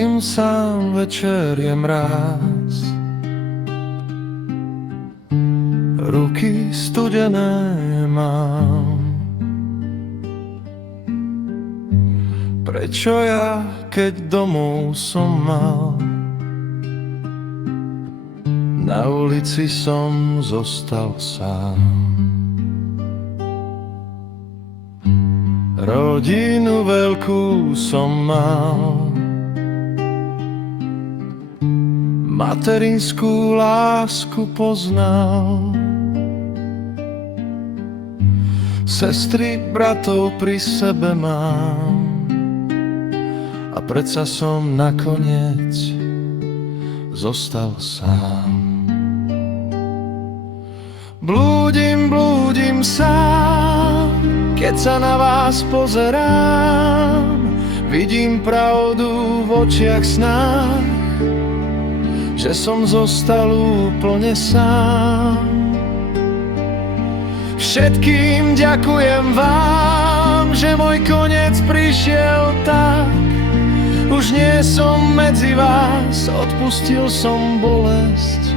kým sám večer je mráz. Ruky studené mám. Prečo ja, keď domov som mal? Na ulici som zostal sám. Rodinu veľkú som mal, materinskú lásku poznal, sestry, bratov pri sebe mám, a predsa som nakoniec zostal sám. Blúdim sám, keď sa na vás pozerám, vidím pravdu v očiach snách, že som zostal úplne sám. Všetkým ďakujem vám, že môj koniec prišiel tak. Už nie som medzi vás, odpustil som bolesť,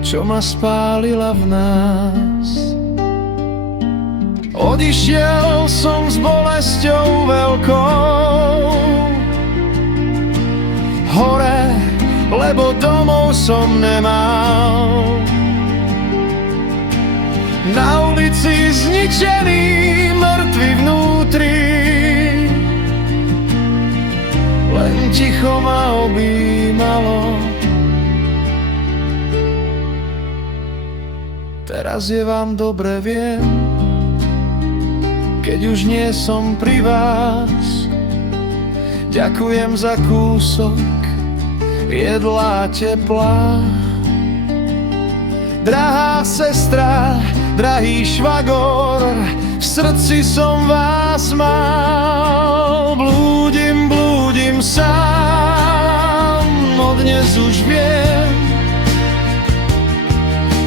čo ma spálila v nás. Odišiel som s bolesťou veľkou hore, lebo domov som nemal. Na ulici zničený, mŕtvy vnútri, len ticho ma objímalo. Teraz je vám dobre, viem, keď už nie som pri vás. Ďakujem za kúsok jedla tepla. Drahá sestra, drahý švagor, v srdci som vás mal. Blúdim sám, no dnes už viem,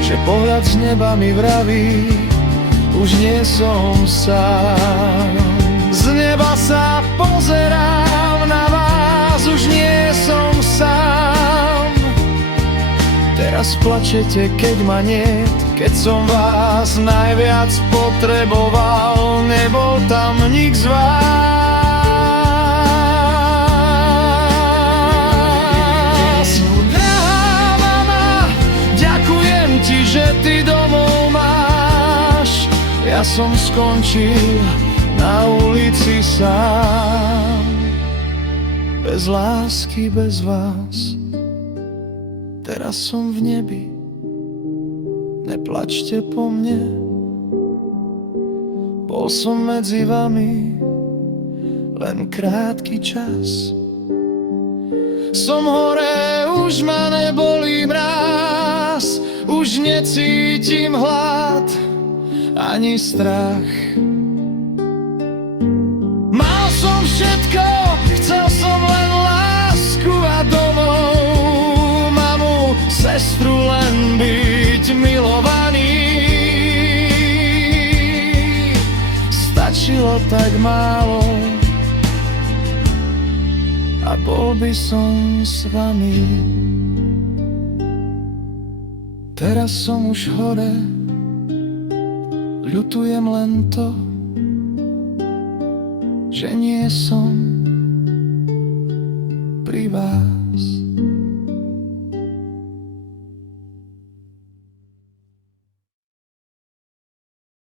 že pohľad z neba mi vraví, už nie som sám. Z neba sa pozerám na vás, už nie som sám. Teraz plačete, keď ma niet, keď som vás najviac potreboval. Nebol tam nik z vás. Drahá mama, ďakujem ti, že ty domov máš. Ja som skončil na ulici sám, bez lásky, bez vás. Teraz som v nebi, neplačte po mne. Bol som medzi vami len krátky čas. Som hore, už ma nebolí mráz, už necítim hlad ani strach. Mal som všetko, chcel som len lásku a domov, mamu, sestru, len byť milovaný. Stačilo tak málo a bol by som s vami. Teraz som už hore, ľutujem len to, že nie som pri vás.